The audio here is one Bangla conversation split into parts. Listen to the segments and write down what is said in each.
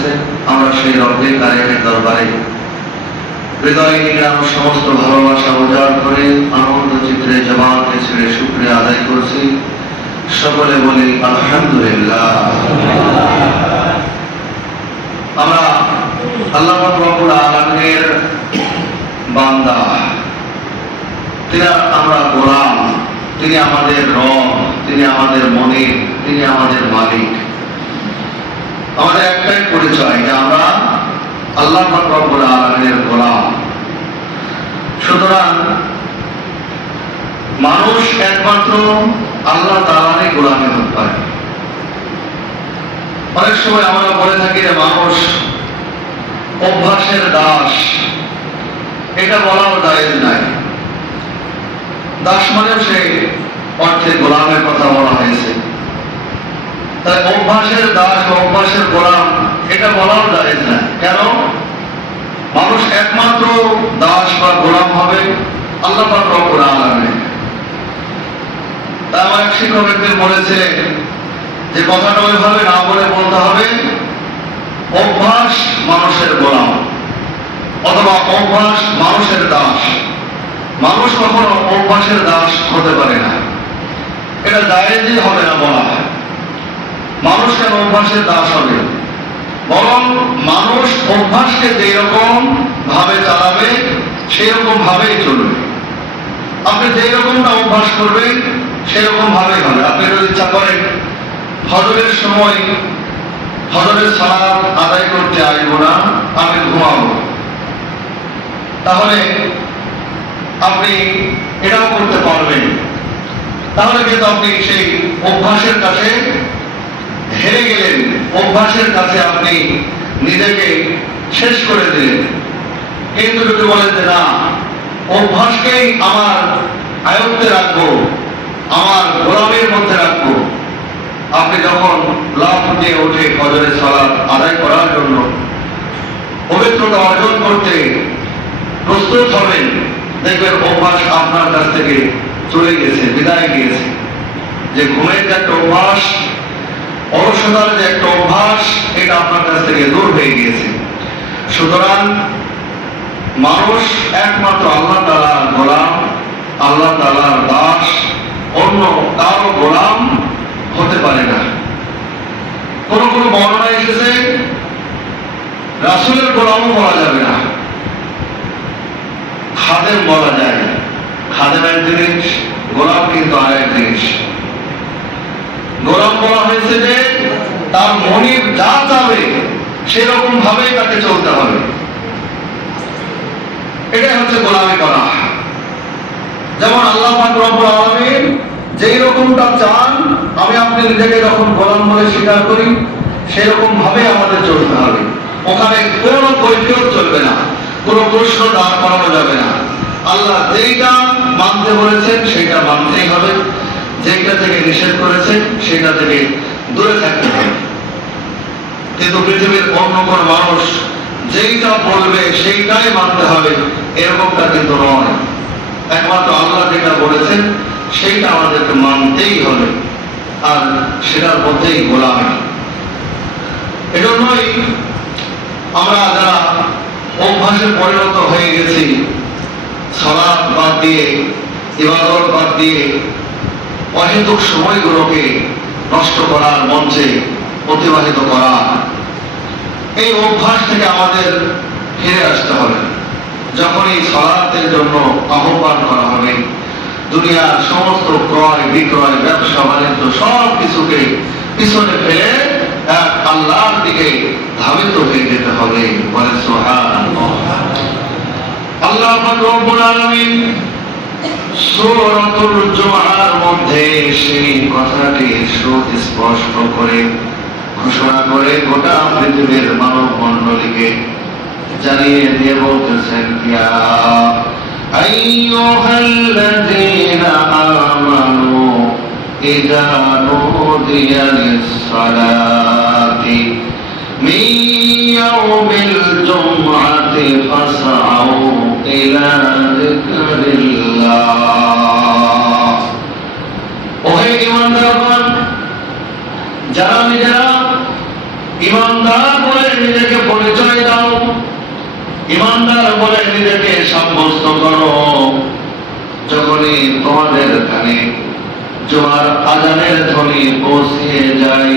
করেছে। আমরা সেই রব্বে কারিমের দরবারে হৃদয় নিগ্রাম সমস্ত ভালোবাসা উজাড় করে আনন্দ চিত্রে জবানকে ছেড়ে শুকরিয়া আদায় করছি। সকলে বলি আলহামদুলিল্লাহ। আমরা আল্লাহ রাব্বুল আলামিনের বান্দা, আমরা গোলাম, তিনি আমাদের রব, তিনি আমাদের মনিব, তিনি আমাদের মালিক। আমাদের একটাই পরিচয় যে আমরা আল্লাহ রাব্বুল আলামিনের গোলাম। সুতরাং মানুষ একমাত্র আল্লাহ তাআলারই গোলামি হতে পারে। অনেক সময় আমরা বলে থাকি যে মানুষ অভ্যাসের দাস, এটা বলাও জায়েজ নাই। দাস মানে সেই অর্থে গোলামের কথা বলা হয়েছে, তাই অভ্যাসের দাস, অভ্যাসের গোলাম এটা বলাও জায়েজ নাই। কেন? মানুষ একমাত্র দাস বা গোলাম হবে আল্লাহ পাক রব্বুল আলামিন। তাই আমার এক শিক্ষক একদিন বলেছিলেন যে কথাটা ওইভাবে না বলে বলতে হবে অভ্যাস মানুষের গোলাম অথবা অভ্যাস মানুষের দাস। মানুষ কখনো অভ্যাসের দাস হতে পারে না, এটা জায়েজই হবে না বলা হয়। মানুষ কেন অভ্যাসের দাস হবে? বরং মানুষ অভ্যাসকে যেরকম ভাবে চালাবে সেই রকম ভাবেই চলবে। আপনি যেই রকমটা অভ্যাস করবেন সেরকম ভাবেই হবে। আপনি যদি ইচ্ছা করেন ফজরের সময় ফজরের সালাত আদায় করতে আসবো না, আমি ঘুমাবো, তাহলে আপনি এটাও করতে পারবেন। তাহলে কিন্তু আপনি সেই অভ্যাসের কাছে হেরে গেলেন, অভ্যাসের কাছে আপনি নিজেকে শেষ করে দিলেন। কিন্তু যদি বলেন যে না, অভ্যাসকেই আমার আয়ত্তে রাখবো, আমার গোলামের মধ্যে রাখবো, আপনি যখন লাফ দিয়ে উঠে ফজরের সালাত আদায় করার জন্য পবিত্রতা অর্জন করতে প্রস্তুত হবেন, দেখবেন অভ্যাস আপনার কাছ থেকে চলে গেছে, বিদায় গিয়েছে। যে ঘুমের যে একটা অভ্যাস, অলসতার যে একটা অভ্যাস, এটা আপনার কাছ থেকে দূর হয়ে গিয়েছে। সুতরাং মানুষ একমাত্র আল্লাহ তাআলার গোলাম, আল্লাহ তাআলার দাস, অন্য কারো গোলাম হতে পারে না। কোন কোন বর্ণনা এসেছে রাসূলের গোলামও বলা যাবে না, খাদেম বলা যায়। খাদেম এক জিনিস, গোলাম কিন্তু আর এক জিনিস। গোলাম বলা হয়েছে যে তার মনিব যা চাবে সেরকম ভাবেই তাকে চলতে হবে, এটাই হচ্ছে গোলামি করা। যেমন আল্লাহ পাক রব্বুল আলামিন যেই রকমটা চান, আমি আপনি নিজেকে যখন গোলাম বলে স্বীকার করি সেই রকম ভাবে আমাদের চলতে হবে। ওখানে কোনো কৈফিয়ত চলবে না, কোনো প্রশ্ন দাঁড় করানো যাবে না। আল্লাহ যেইটা মানতে বলেছেন সেটা মানতেই হবে, যেটা থেকে নিষেধ করেছেন সেটা থেকে দূরে থাকতে হবে। কিন্তু পৃথিবীর অন্য কোন মানুষ যেইটা বলবে সেইটাই মানতে হবে এরকমটা কিন্তু নয়। একমাত্র আল্লাহ যেটা বলেছেন সেইটা আমাদেরকে মানতেই হবে, আর সেটার মধ্যেই গোলামি। এজন্যই আমরা যারা অভ্যাসে পরিণত হয়ে গেছি, সালাত বাদ দিয়ে, ইবাদত বাদ দিয়ে অহেতুক সময়গুলোকে নষ্ট করার মঞ্চে অতিবাহিত করা, এই অভ্যাস থেকে আমাদের ফিরে আসতে হবে। যখনই সালাতের জন্য আহ্বান করা হবে, দুনিয়ার সমস্ত ক্রয় বিক্রয়, ব্যবসা বাণিজ্য সব কিছুকে পিছনে ফেলে আল্লাহর দিকে ধাবিত হয়ে যেতে হবে। বলে সুবহানাল্লাহ। আল্লাহ পাক রব্বুল আলামিন সূরাতুল জুমার মধ্যে সেই কথাটি সুস্পষ্ট করে ঘোষণা করে গোটা পৃথিবীর মানব মণ্ডলীকে জানিয়ে দিয়ে বলতেছেন, ইয়া আইয়ুহাল্লাযীনা আমানু ইযা নুদিয়া লিস-সালাতি মিন ইয়াউমিল জুমআতি ফাসআউ ইলা যিকরিল্লাহ। ওহে ঈমানদারগণ, যারা নিজেরা ঈমানদার বলে নিজেকে পরিচয় দাও, ইমানদার বলে নিজেকে সাব্যস্ত করো। যখনই তোমাদের কানে জুমার আজানের ধ্বনি পৌঁছিয়ে যায়,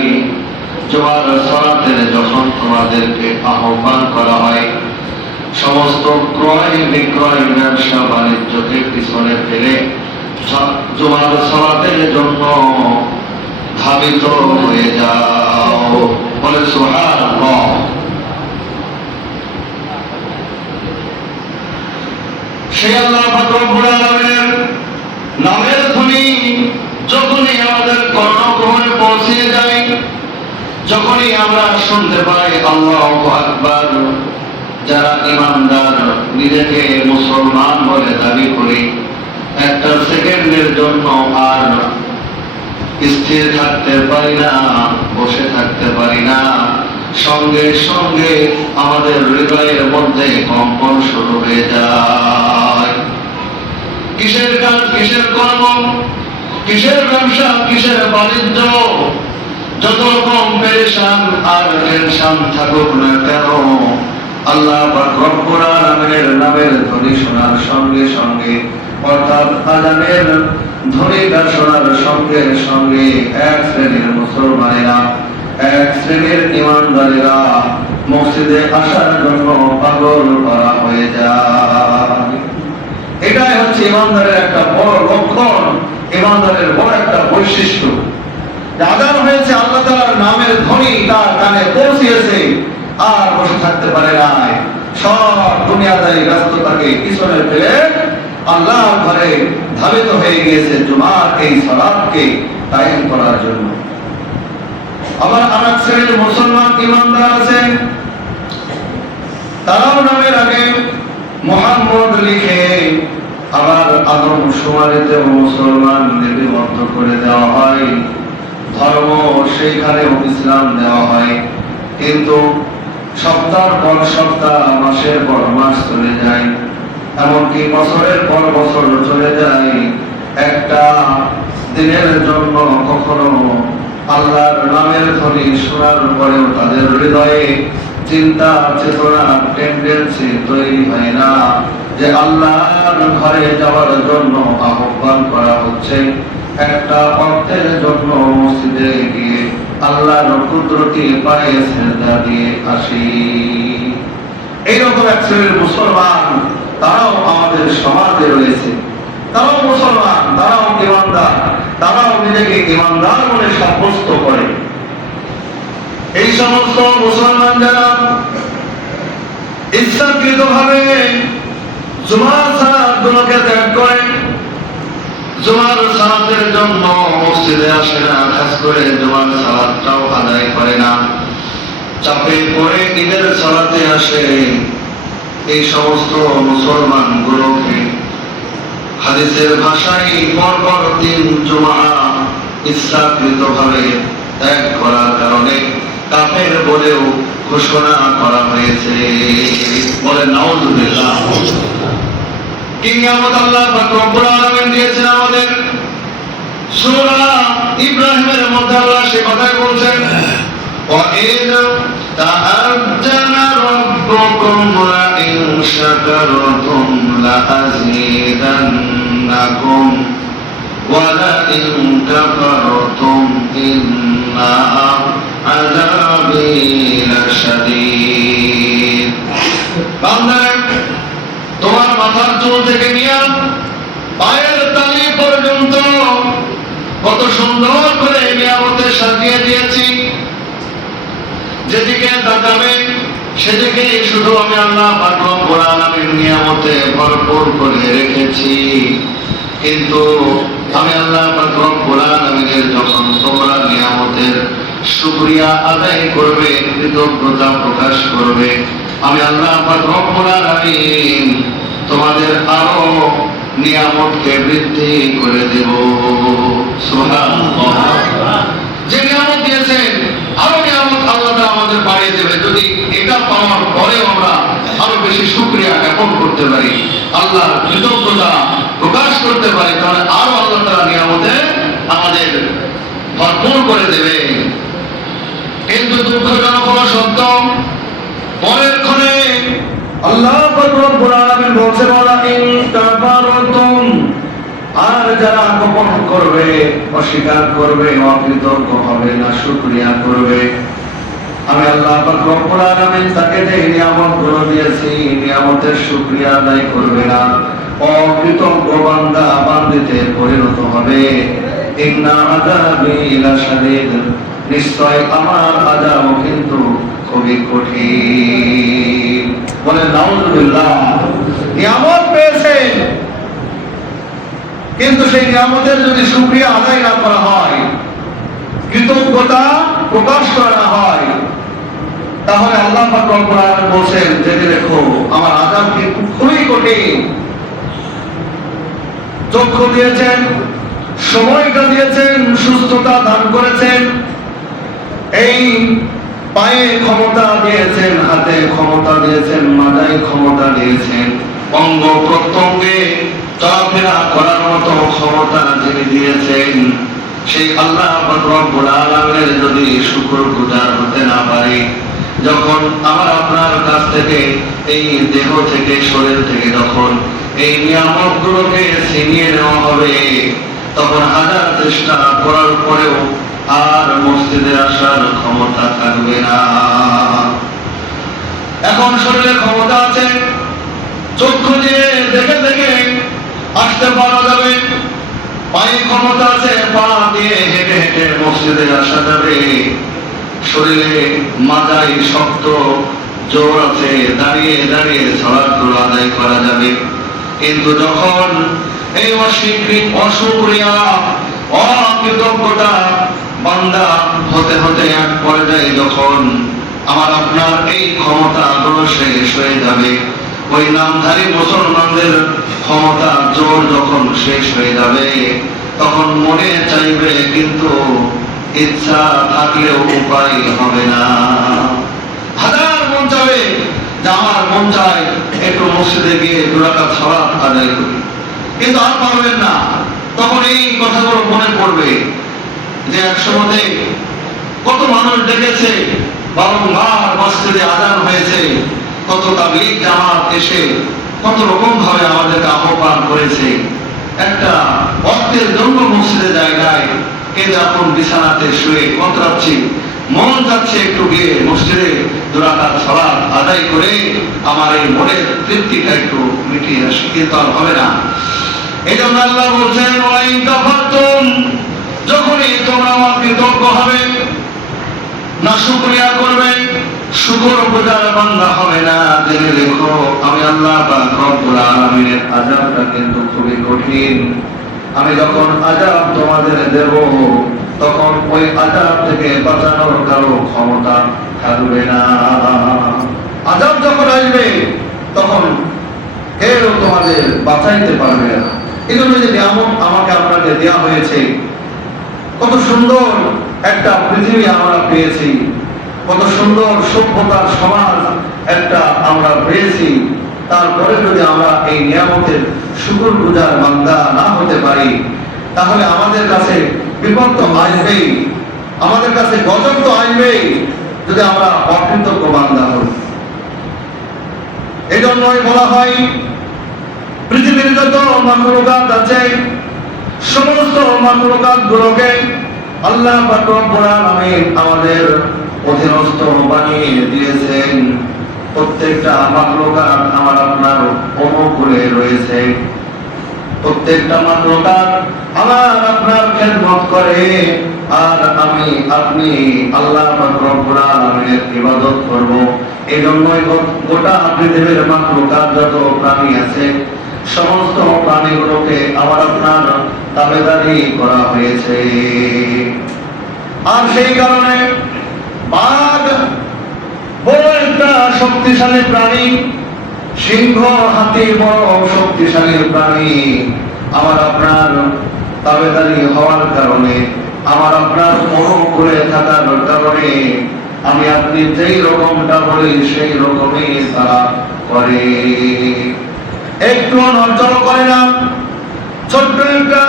জুমার সালাতের যখন তোমাদেরকে আহ্বান করা হয়, সমস্ত ক্রয় বিক্রয় ব্যবসা বাণিজ্যকে পিছনে ফেলে জুমার সালাতের জন্য ধাবিত হয়ে যাও। বলে সুবহানাল্লাহ। সেই আল্লাহ পাক রব্বুল আলামিনের নামের ধ্বনি যখনই আমাদের কর্ণগহ্বরে পৌঁছে যায়, যখনই আমরা শুনতে পাই আল্লাহু আকবার, যারা ইমানদার নিজেকে মুসলমান বলে দাবি করি, একটা সেকেন্ডের জন্য আর স্থির থাকতে পারি না, বসে থাকতে পারি না। সঙ্গে সঙ্গে আমাদের হৃদয়ের মধ্যে কম্পন শুরু হয়ে যায়। কিসের কাজ, কিসের কর্ম, কিসের ব্যবসা, কিসের বাণিজ্য, যত রকম পেরেশান আর টেনশন থাকুক না কেন, আল্লাহ পাক রব্বুল আলামিনের নামের ধ্বনি শোনার সঙ্গে সঙ্গে, অর্থাৎ আযানের ধ্বনিটা শোনার সঙ্গে সঙ্গে এক শ্রেণীর মুসলমানেরা, এক শ্রেণীর ইমানদারেরা মসজিদে আসার জন্য পাগল করা হয়ে যায়। এটাই হচ্ছে ইমানদারের একটা বড় লক্ষণ, ইমানদারের বড় একটা বৈশিষ্ট্য। আযান হয়েছে, আল্লাহ তাআলার নামের ধ্বনি তার কানে পৌঁছিয়েছে, আর বসে থাকতে পারে নাই। সব দুনিয়াদারি ব্যস্ততাকে পিছনে ফেলে আল্লাহর ঘরে ধাবিত হয়ে গিয়েছে জুমার এই সালাতকে কায়েম করার জন্য। আবার আরেক শ্রেণীর মুসলমান ইমানদার আছে, তারাও নামের আগে মুহাম্মদ লিখে আবার আদম শুমারিতে মুসলমান লিপিবদ্ধ করে দেওয়া হয়, ধর্ম সেইখানেও ইসলাম দেওয়া হয়। কিন্তু সপ্তাহ পর সপ্তাহ, মাসের পর মাস চলে যায়, এমনকি বছরের পর বছর চলে যায়, একটা দিনের জন্য কখনো আল্লাহর নামের ধ্বনি শোনার পরেও তাদের হৃদয়ে চিন্তা চেতনা টেন্ডেন্সি তৈরি হয় না যে আল্লাহর ঘরে যাওয়ার জন্য আহ্বান করা হচ্ছে, একটা অর্থের জন্য মসজিদে গিয়ে আল্লাহর কুদরতি পায়ে সেজদা দিয়ে আসি। এইরকম এক শ্রেণীর মুসলমান, তারাও আমাদের সমাজে রয়েছে, তারাও মুসলমান, তারাও ইমানদার, তারাও নিজেকে ইমানদার বলে সাব্যস্ত করে। এই সমস্ত মুসলমান যারা ইচ্ছাকৃতভাবে জুমার সালাতগুলোকে ত্যাগ করে, জুমার সালাতের জন্য মসজিদে আসে না, খাস করে জুমার সালাতটাও আদায় করে না, চাপে পড়ে ঈদের সালাতে আসে, এই সমস্ত মুসলমান গুলোকে হাদিসের ভাষায় পরপর 3 জুমা ইচ্ছাকৃতভাবে ত্যাগ করার কারণে কাফের বলেও ঘোষণা করা হয়েছে। বলে নাউযুবিল্লাহ। কি নিয়ামত আল্লাহ পাক রব্বুল আলামিন দিয়েছেন আমাদের। সূরা ইব্রাহিমের মধ্যে আল্লাহ সে কথাই বলছেন, وَإِذْ تَأَذَّنَ رَبُّكُمْ لَئِنْ شَكَرْتُمْ لَأَزِيدَنَّكُمْ وَلَئِنْ كَفَرْتُمْ إِنَّ عَذَابِي لَشَدِيدٌ। বান্দা, তোমার মাথার চুল থেকে নিয়ে পায়ের তালি পর্যন্ত কত সুন্দর করে নিয়ামতে সাজিয়ে দিয়েছি, যেদিকে তাকাবে সেদিকে শুধু আমি আল্লাহ পাক রব্বুল আলামিন নিয়ামতে ভরপুর করে রেখেছি। কিন্তু আমি আল্লাহ পাক রব্বুল আলামিনের যখন তোমরা নিয়ামতের শুকরিয়া আদায় করবে, কৃতজ্ঞতা প্রকাশ করবে, আমি আল্লাহ পাক রব্বুল আলামিন তোমাদের আরো নিয়ামতকে বৃদ্ধি করে দেব। সুবহানাল্লাহ। যে নিয়ামত দিয়েছেন আরো নিয়ামত আল্লাহ আমাদের বাড়িয়ে দেবে, যদি এটা পাওয়ার পরে আমরা আরো বেশি শুকরিয়া জ্ঞাপন করতে পারি, আল্লাহ কৃতজ্ঞতা প্রকাশ করতে পারি, তাহলে আরো আল্লাহ তাআলা নিয়ামতে আমাদের ভরপুর করে দেবে। কিন্তু দুঃখজনক হলো সত্য, আল্লাহ পাক রব্বুল আলামিন বলছেন ওয়ালা ইন কাফারতুম, আর যারা গোপন করবে, অস্বীকার করবে, অকৃতজ্ঞ হবে, না শুকরিয়া করবে, আমি আল্লাহ পাক রব্বুল আলামিন তাকে যে নিয়ামতগুলো দিয়েছি নিয়ামতের শুকরিয়া আদায় করবে না, অকৃতজ্ঞ বান্দা বান্দিতে পরিণত হবে। ইন্না আযাবি লাশাদীদ, নিশ্চয় আমার আযাব কিন্তু খুবই কঠিন। বলেন নাউযুবিল্লাহ। নিয়ামত পেয়েছেন, কিন্তু সেই নিয়ামতের যদি শুকরিয়া আদায় না করা হয়, কৃতজ্ঞতা প্রকাশ করা না হয়, তাহলে আল্লাহ পাক রব্বুল আলামিন বলেন জেনে রেখো আমার আযাব কিন্তু খুবই কঠিন। চক্ষু দিয়েছেন, সময়টা দিয়েছেন, সুস্থতা দান করেছেন, এই পায়ে ক্ষমতা দিয়েছেন, হাতে ক্ষমতা দিয়েছেন, মাথায় ক্ষমতা দিয়েছেন, অঙ্গ প্রত্যঙ্গে চলাফেরা করার মতো ক্ষমতা যিনি দিয়েছেন, সেই আল্লাহ পাক রব্বুল আলামিনের যদি শুকরগুজার হতে না পারি, যখন আমার আপনার কাছ থেকে এই দেহ থেকে শরীর থেকে যখন এই নিয়ামতগুলোকে ছিনিয়ে নেওয়া হবে, তখন হাজার চেষ্টা করার পরেও আর মসজিদে আসার ক্ষমতা থাকবে না। এখন শরীরে ক্ষমতা আছে, চক্ষু দিয়ে দেখে দেখে আসতে পারা যাবে, পায়ে ক্ষমতা আছে, পা দিয়ে হেঁটে হেঁটে মসজিদে আসা যাবে, শরীরে মাজায় শক্ত জোর আছে, দাঁড়িয়ে দাঁড়িয়ে সালাতুল আদায় করা যাবে। কিন্তু যখন এই অশুকরিয়া অকৃতজ্ঞতা বান্দা হতে হতে এক পর্যায়ে যখন আমার আপনার এই ক্ষমতাগুলো শেষ হয়ে যাবে, ওই নামধারী মুসলমানদের ক্ষমতা জোর যখন শেষ হয়ে যাবে, তখন মনে চাইবে কিন্তু ইচ্ছা থাকলেও উপায় হবে না। হাজার মন চাবে যে আমার মন চায় একটু মসজিদে গিয়ে 2 রাকাত সালাত আদায় করি, কিন্তু আর পারবেন না। তখন এই কথাগুলো মনে পড়বে যে একসময় কত মানুষ দেখেছে, বারংবার মসজিদে আযান হয়েছে, কত তাবলীগ জামাত এসে কত রকম ভাবে আমাদেরকে আহ্বান করেছে। একটা ওয়াক্তের জন্য মসজিদে জায়গায় এ যখন বিছানাতে শুয়ে কতরাচ্ছি, মন যাচ্ছে একটু গিয়ে মসজিদে 2 রাকাত সালাত আদায় করে আমার এই মনের তৃপ্তিটা একটু মিটিয়ে আসি, কিন্তু আর হবে না। এই জন্য আল্লাহ বলছেন ওয়াইন কাফারতুম, যখনই তোমরা অকৃতজ্ঞ হবে, না শুকরিয়া করবে, শুকরগুজার বান্দা হবে না, জেনে রেখো আমি আল্লাহ পাক রব্বুল আলামিনের আযাবটা কিন্তু খুবই কঠিন। আমি যখন আযাব তোমাদের দেব, তখন ওই আযাব থেকে বাঁচানোর কারো ক্ষমতা থাকবে না। আযাব যখন আসবে তখন কেউ তোমাদের বাঁচাইতে পারবে না। এই জন্য যে নিয়ামত আমাকে আপনাকে দেওয়া হয়েছে, কত সুন্দর একটা পৃথিবী আমরা পেয়েছি, কত সুন্দর সভ্যতার সমাজ একটা আমরা পেয়েছি, তারপরে যদি আমরা এই নিয়ামতের শুকরগুজার বান্দা না হতে পারি, তাহলে আমাদের কাছে বিপদ তো আসবেই, আমাদের কাছে গজব তো আসবেই যদি আমরা অকৃতজ্ঞ বান্দা হই। এই জন্যই বলা হয় পৃথিবীর যত মাখলুকাত আছে সমস্ত মাখলুকাত গুলোকে আল্লাহ পাক রব্বুল আলামিন আমাদের অধীনস্থ বানিয়ে দিয়েছেন। প্রত্যেকটা মাখলুকাত আমার আপনার অনুকূলে রয়েছে, প্রত্যেকটা মাখলুকাত আমার আপনার খেদমত করে, আর আমি আপনি আল্লাহ পাক রব্বুল আলামিনের ইবাদত করব। এই জন্যই গোটা পৃথিবীর মাখলুকাত যত প্রাণী আছে সমস্ত প্রাণীগুলোকে আমার আপনার তাবেদারি করা হয়েছে। আর সেই কারণে বাঘ বড় একটা শক্তিশালী প্রাণী, সিংহ হাতি বড় শক্তিশালী প্রাণী, আমার আপনার তাবেদারি হওয়ার কারণে, আমার আপনার অনুকূলে থাকার কারণে আমি আপনি যেই রকমটা বলি সেই রকমই তারা করে, একটু নজর করে না। ছোট্ট একটা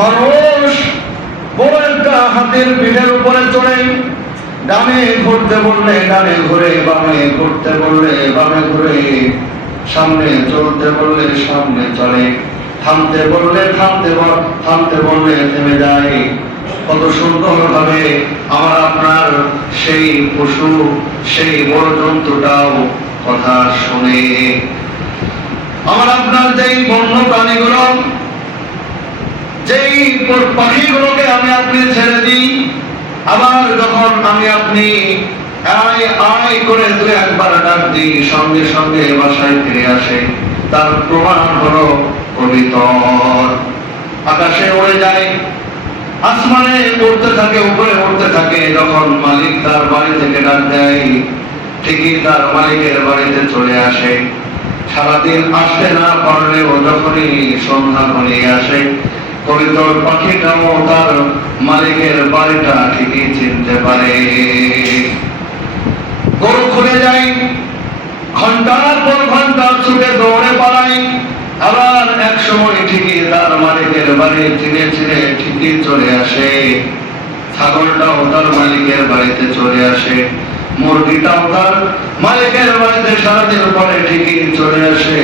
মানুষ বড় একটা হাতির পিঠের উপরে চড়ে ডানে ঘুরতে বললে ডানে ঘুরে, বামে ঘুরতে বললে বামে ঘুরে, সামনে চলতে বললে সামনে চলে, থামতে বললে থামতে বললে থেমে যায়। কত সুন্দর ভাবে আমার আপনার সেই পশু, সেই বড় জন্তুটাও কথা শুনে। আমার আপনার যেই বন্য প্রাণীগুলো, যেই পাখিগুলোকে আমি আপনি ছেড়ে দিই, আবার যখন আমি আপনি আয় আয় করে দু একবার ডাক দিই, সঙ্গে সঙ্গে বাসায় ফিরে আসে। তার প্রমাণ হলো কবিতর। আকাশে উড়ে যায়, আসমানে উড়তে থাকে, উপরে উড়তে থাকে। যখন মালিক তার বাড়ি থেকে ডাক দেয়, ঠিকই তার মালিকের বাড়িতে চলে আসে। সারাদিন আসতে না পারলেও যখনই সন্ধ্যা ঘনিয়ে আসে, কবিতর পাখিটাও তার মালিকের বাড়িটা ঠিকই চিনতে পারে। গরু খুলে যায়, ঘন্টার পর ঘন্টা ছুটে দৌড়ে পালায়, আবার এক সময় ঠিকই তার মালিকের বাড়ি চিনে চিনে ঠিকই চলে আসে। ছাগলটাও তার মালিকের বাড়িতে চলে আসে, মুরগিটাও তার মালিকের বাড়িতে সারাদিন পরে ঠিকই চলে আসে।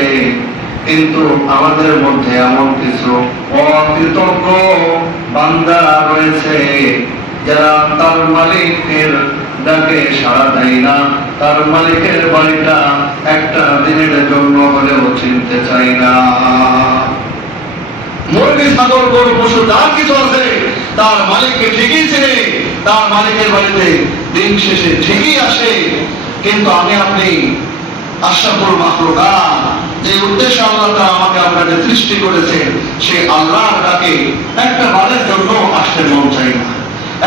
কিন্তু আমাদের মধ্যে এমন কিছু অকৃতজ্ঞ বান্দা রয়েছে, যারা তার মালিকের ডাকে সাড়া দেয় না, তার মালিকের বাড়িটা একটা দিনের জন্য হলেও চিনতে চায় না। মুরগি, ছাগল, গরু, পশু যা কিছু আছে তার মালিককে ঠিকই চেনে, তার মালিকের বাড়িতে দিন শেষে ঠিকই আসে। কিন্তু আমি আপনি আশরাফুল মাখলুকাত, যে উদ্দেশ্যে আল্লাহ তাআলা আমাকে আপনাকে সৃষ্টি করেছেন, সেই আল্লাহর ডাকে একটা বারের জন্য আসতে মন চাই না,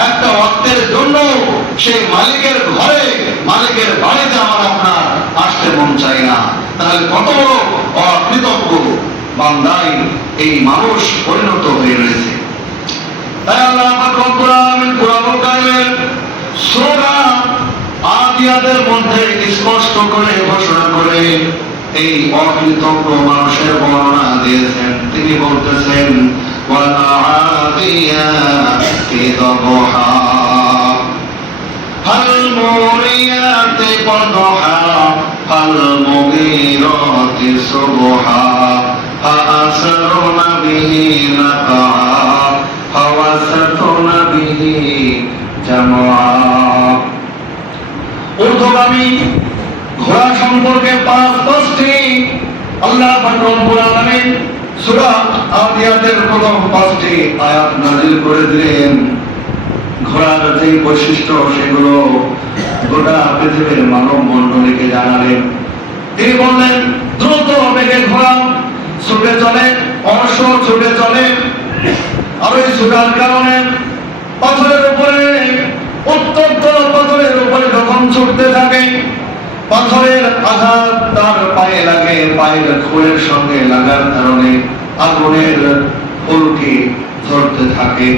একটা ওয়াক্তের জন্য সেই মালিকের ঘরে, মালিকের বাড়িতে আমার আপনার আসতে মন চাই না। তাহলে কত বড় অকৃতজ্ঞ বান্দাই এই মানুষ পরিণত হয়ে রয়েছে। তাই আল্লাহ পাক রব্বুল আলামিন কুরআনুল কারীমের সূরা আদিয়াতের মধ্যে স্পষ্ট করে ঘোষণা করে এই অকৃতজ্ঞ মানুষের বর্ণনা দিয়েছেন। তিনি বলতেছেন, ওয়াল আদিয়াতি দবহা ফাল মুরিয়াতি কদহা ফাল মুগীরাতি সুবহা ফাআসরনা বিহি নাকা ফাওয়াসাতনা বিহি জামআ। ঊর্ধ্বগামী ঘোড়া সম্পর্কে 5টি আল্লাহ পাক রব্বুল আলামিন সূরা আদিয়াতের প্রথম 5টি আয়াত নাযিল করে দিলেন। ঘোড়ার যে বৈশিষ্ট্য সেগুলো গোটা পৃথিবীর মানব মণ্ডলীকে জানালেন। তিনি বললেন, দ্রুত বেগে ঘোড়া ছুটে চলে, অশ্ব ছুটে চলে, আর ওই ছুটার কারণে পাথরের উপরে, উত্তপ্ত পাথরের উপরে যখন ছুটতে থাকে, পাথরের আঘাত তার পায়ে লাগে, পায়ের খুরের সঙ্গে লাগার কারণে আগুনের ফুলকি ধরতে থাকে।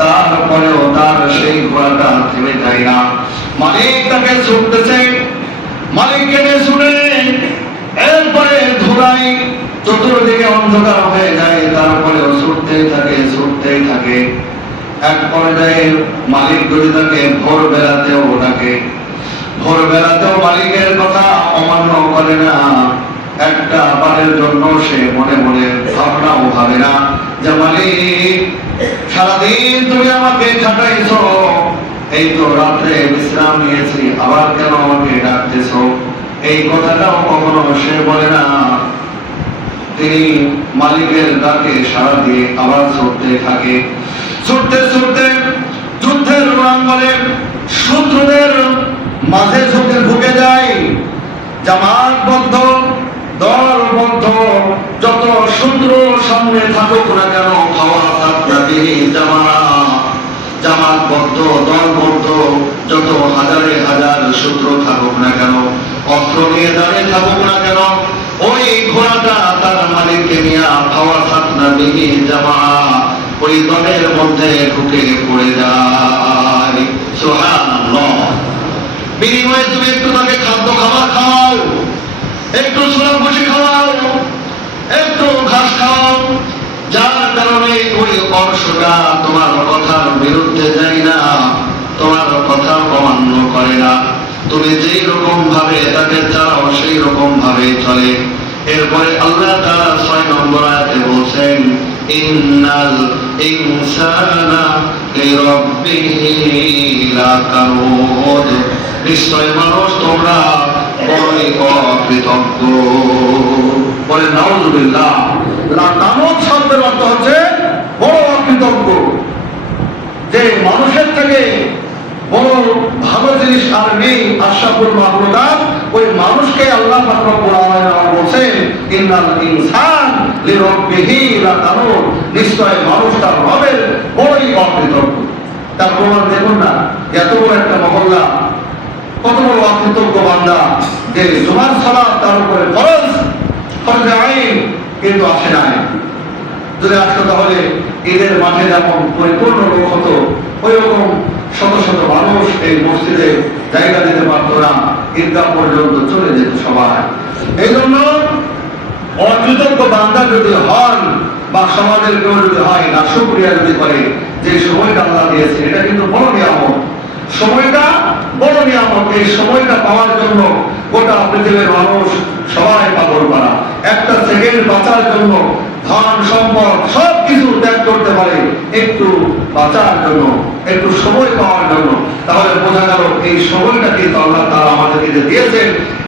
তারপরেও তার সেই ঘোড়াটা থেমে যায় না। মালিক তাকে ছুটতেছে, মালিককে ছুটে এরপরে ধুলাই, চতুর্দিকে অন্ধকার হয়ে যায়, তারপরেও ছুটতেই থাকে, ছুটতেই থাকে। এক পর্যায়ে মালিক যদি তাকে ভোর বেলাতেও ডাকে, ভোর বেলাতেও মালিকের কথা অমান্য করে না। একটা বারের জন্য সে মনে মনে ভাবনাও ভাবে না যে মালিক, সারাদিন তুমি আমাকে খাটাইছো, এই তো রাত্রে বিশ্রাম নিয়েছি, আবার কেন আমাকে ডাকতেছো? এই কথাটাও কখনো সে বলে না। তিনি মালিকের ডাকে সাড়া দিয়ে আবার ছুটতে থাকে। ছুটতে ছুটতে যুদ্ধের রণাঙ্গনে শত্রুদের মাঝে ঢুকে যায়। জামাতবদ্ধ, দলবদ্ধ যত শত্রু সামনে থাকুক না কেন, জামাতবদ্ধ, দলবদ্ধ যত হাজারে হাজার শত্রু থাকুক না কেন, অস্ত্র নিয়ে দাঁড়িয়ে থাকুক না কেন, ওই ঘোড়াটা তার মালিককে নিয়ে ওই দলের মধ্যে ঢুকে পড়ে যায়। সুবহানাল্লাহ। বিনিময়ে তুমি একটু তাকে খাদ্য খাবার খাওয়াও, একটু সুরাম খুশি খাওয়াও, একটু ঘাস খাওয়াও, যার কারণে ওই অংশটা তোমার কথার বিরুদ্ধে যায় না, তোমার কথা অমান্য করে না, তুমি যেই রকম ভাবে তাকে চালাও সেই রকম ভাবে চলে। এরপরে আল্লাহ তাআলা 6 নম্বর আয়াতে বলছেন, ইন্নাল ইনসানা লিরাব্বিহি লাকানুদ, নিশ্চয় মানুষ তোমরা বড়ই অকৃতজ্ঞ। বলে নাউযুবিল্লাহ। লাকানুদ শব্দের অর্থ হচ্ছে বড় অকৃতজ্ঞ। যে মানুষের থেকে বড় ভালো জিনিস আর নেই, আশরাফুল মাখলুকাত, ওই মানুষকে আল্লাহ পাক রব্বুল আলামিন বলেন ইন্নাল ইনসান লিরাব্বিহি লাকানুদ, নিশ্চয় মানুষ তার রবের বড়ই অকৃতজ্ঞ। তার প্রমাণ দেখুন না, এত বড় একটা মহল্লা, কত বড় অকৃতজ্ঞ বান্দা, যে জুমার সালাত তার উপরে ফরজ, ফরজে আইন, কিন্তু আসে নাই। যদি আসতো তাহলে ঈদের মাঠে যেমন পরিপূর্ণ লোক হতো, ওই রকম শত শত মানুষ এই মসজিদে জায়গা দিতে পারত না, ঈদগাহ পর্যন্ত চলে যেত সবাই। এই জন্য অকৃতজ্ঞ বান্দা যদি হন বা সমাজের কেউ যদি হয়, না শুকরিয়া যদি করে, যে সময়টা আল্লাহ দিয়েছে এটা কিন্তু বড় নিয়ামত, সময়টা বড় নিয়ামত। এই সময়টা পাওয়ার জন্য গোটা পৃথিবীর মানুষ সবাই পাগল করা, একটা সেকেন্ড বাঁচার জন্য ধন সম্পদ সবকিছু ত্যাগ করতে পারে একটু বাঁচার জন্য, একটু সময় পাওয়ার জন্য। তাহলে বোঝা গেল এই সময়টা কিন্তু আল্লাহ তাআলা আমাদেরকে দিয়েছেন।